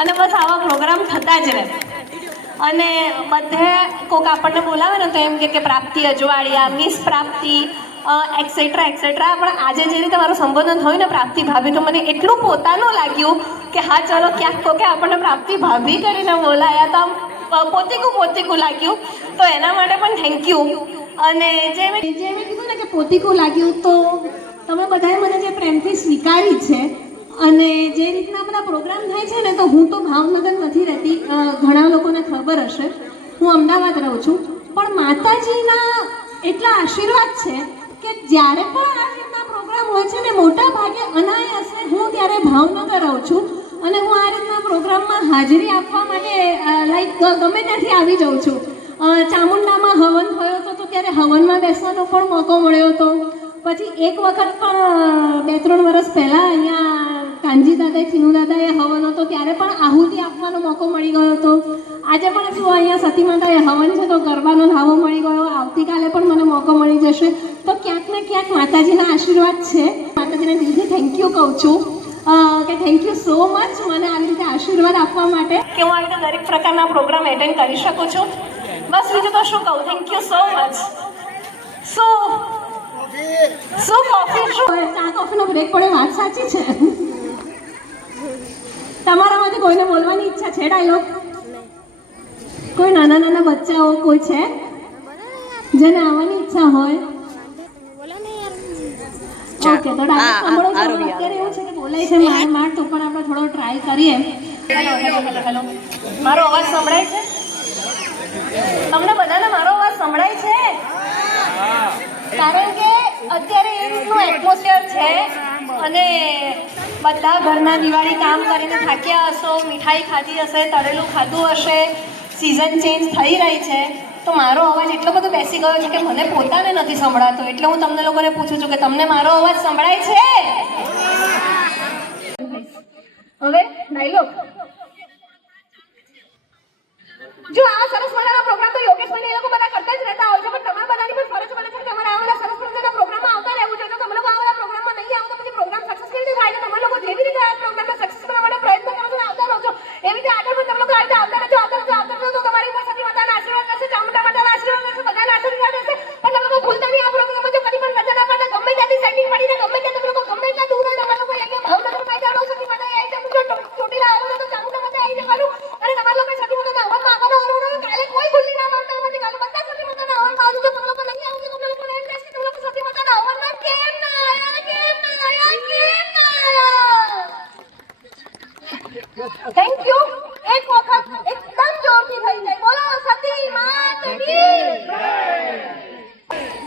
અને બસ આવા પ્રોગ્રામ થતા જ રહે. અને બધે કોઈક આપણને બોલાવે ને તો એમ કે પ્રાપ્તિ અજવાળિયા, મિસ પ્રાપ્તિ, એક્સેટ્રા એક્સેટ્રા. પણ આજે જે રીતે મારું સંબોધન થયું ને પ્રાપ્તિ ભાભી, તો મને એટલું પોતાનું લાગ્યું કે હા ચલો ક્યાંક તો કે આપણને પ્રાપ્તિ ભાભી કરીને બોલાયા, તો આમ પોતીકું લાગ્યું. તો એના માટે પણ થેન્ક યુ. અને જે મેં કીધું ને કે પોતીકું લાગ્યું, તો તમે બધાએ મને જે પ્રેમથી સ્વીકારી છે. અને જે રીતના બધા પ્રોગ્રામ થાય છે ને, તો હું તો ભાવનગર નથી રહેતી, ઘણા લોકોને ખબર હશે, હું અમદાવાદ રહું છું. પણ માતાજીના એટલા આશીર્વાદ છે કે જ્યારે પણ આ રીતના પ્રોગ્રામ હોય છે ને, મોટા ભાગે અનાયાસે હું ત્યારે ભાવનગર રહું છું. અને હું આ રીતના પ્રોગ્રામમાં હાજરી આપવા માટે ગમે ત્યાંથી આવી જાઉં છું. ચામુંડામાં હવન થયો હતો તો ત્યારે હવનમાં બેસવાનો પણ મોકો મળ્યો હતો. પછી એક વખત પણ 2-3 વર્ષ પહેલાં અહીંયા કાનજી દાદાએ, ચીનુ દાદાએ હવન હતો, ત્યારે પણ આહુતિ આપવાનો મોકો મળી ગયો હતો. આજે પણ જો અહીંયા સતી માતાએ હવન છે તો ગરબાનો લાવો મળી ગયો. આવતીકાલે પણ મને મોકો મળી જશે. તો ક્યાંક ને ક્યાંક માતાજીના આશીર્વાદ છે. માતાજીને દિલથી થેન્ક યુ કહું છું કે થેન્ક યુ સો મચ મને આવી રીતે આશીર્વાદ આપવા માટે, કે હું આવી રીતે દરેક પ્રકારના પ્રોગ્રામ એટેન્ડ કરી શકું છું. બસ બીજું તો શું કહું, થેન્ક યુ સો મચ. શું કોફી, ચા કોફીનો બ્રેક પડે, વાત સાચી છે. તમારામાંથી કોઈને બોલવાની ઈચ્છા છે ડાયલોગ? કોઈ નાના બચ્ચાઓ કોઈ છે જેને આવવાની ઈચ્છા હોય? ઓકે, તો ડાયલોગ સાંભળો છો. અત્યારે એવું છે કે બોલાય છે માંડ, તો પણ આપણે થોડો ટ્રાય કરીએ. હેલો, મારો અવાજ સંભળાય છે? તમને બધાને મારો અવાજ સંભળાય છે? કારણ કે અત્યારે એ રીતનું એટમોસ્ફિયર છે. અને બધા ઘરના દિવાળી કામ કરીને થાક્યા હશો, મીઠાઈ ખાધી હશે, તળેલું ખાધું હશે, સિઝન ચેન્જ થઈ રહી છે. તો મારો અવાજ એટલો બધો બેસી ગયો છે કે મને પોતાને નથી સંભળાતો. એટલે હું તમને લોકોને પૂછું છું કે તમને મારો અવાજ સંભળાય છે? હવે ડાયલોગ જો આ સરસ મજાના પ્રોગ્રામ તો યોગેશભાઈ એ લોકો બધા કરતા જ રહેતા હોય છે, પણ તમારા બધાની પણ ફરજ બને છે કે તમારે આવા સરસ મજાના પ્રોગ્રામમાં આવતા રહેવું જોઈએ. તો તમે લોકો આવા પ્રોગ્રામમાં નહીં આવો તો પછી પ્રોગ્રામ સક્સેસ કેવી રીતે થાય? તો તમે લોકો જેવી રીતે આ પ્રોગ્રામને સક્સેસ કરવા માટે પ્રયત્ન કરો છો ને આવતા રહો છો, એવી રીતે આગળ પણ તમે લોકો આવતા રહેજો. તો તમારી ઉપર સતી માતાના આશીર્વાદ રહેશે, ચામુંડા માતાના આશીર્વાદ રહેશે, બધાના આશીર્વાદ રહેશે. પણ તમે લોકો ભૂલતા નહીં આ પ્રોગ્રામમાં જો કદી પણ નજર ના પાડતા, ગમે ત્યાંથી સેટિંગ પડીને ગમે ત્યાં તમે લોકો ગમે એટલા દૂર હોય, તમારા લોકો અહીંયા ભાવનગરમાં જાણો સતી માતા આવી જાય, જો ચોટીલા આવો તો ચામુંડા માતા આવી જવાનું. અને તમારા લોકો સતી માતાના હવનમાં આવવાનો. કાલે કોઈ ભૂલી ના માનતા નથી, કાલે બધા સતી માતાના હવનમાં આવજો. તમે લોકો નહીં આવો તો તમે લોકોને એમ કહેશે કે તમે લોકો સતી માતાના હવનમાં કેમ ના આવ્યા? Thank you. એક વખત એકદમ જોરથી થઈ જાય, બોલો સતી માતની જય,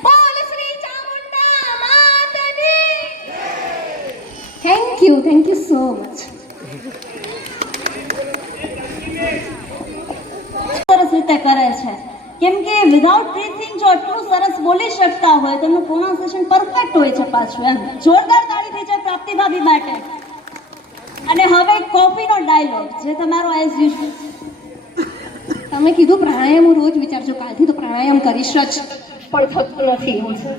બોલ શ્રી ચામુંડા માતની જય. Thank you so much. સરસ રીતે કરે છે, કેમ કે વિધાઉટ બ્રીથિંગ જો આટલું સરસ બોલી શકતા હોય તો એમનું પ્રોનાઉન્સિએશન પરફેક્ટ હોય છે પાછું. એમ જોરદાર તાળી થઈ જાય પ્રાપ્તિ ભાભી માટે. અને હવે કોફીનો ડાયલોગ જે તમારો એઝ યુઝ્યુઅલ. તમે કીધું પ્રાણાયામ, હું રોજ વિચારજો કાલથી તો પ્રાણાયામ કરીશ જ, પણ થતું નથી એવું છે.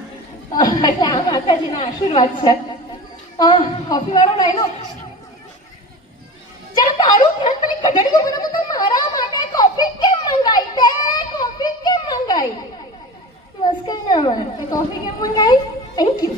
એટલે આ માતાજીના આશીર્વાદ છે. કોફીવાળો ડાયલોગ, જરા તારું ધ્યાન પેલી કઢડીઓ બનાવતો તો મારા માટે કોફી કેમ મંગાઈ તે? કોફી કેમ મંગાઈ? બસ કઈ ના મારે કોફી કેમ મંગાઈ? Thank you.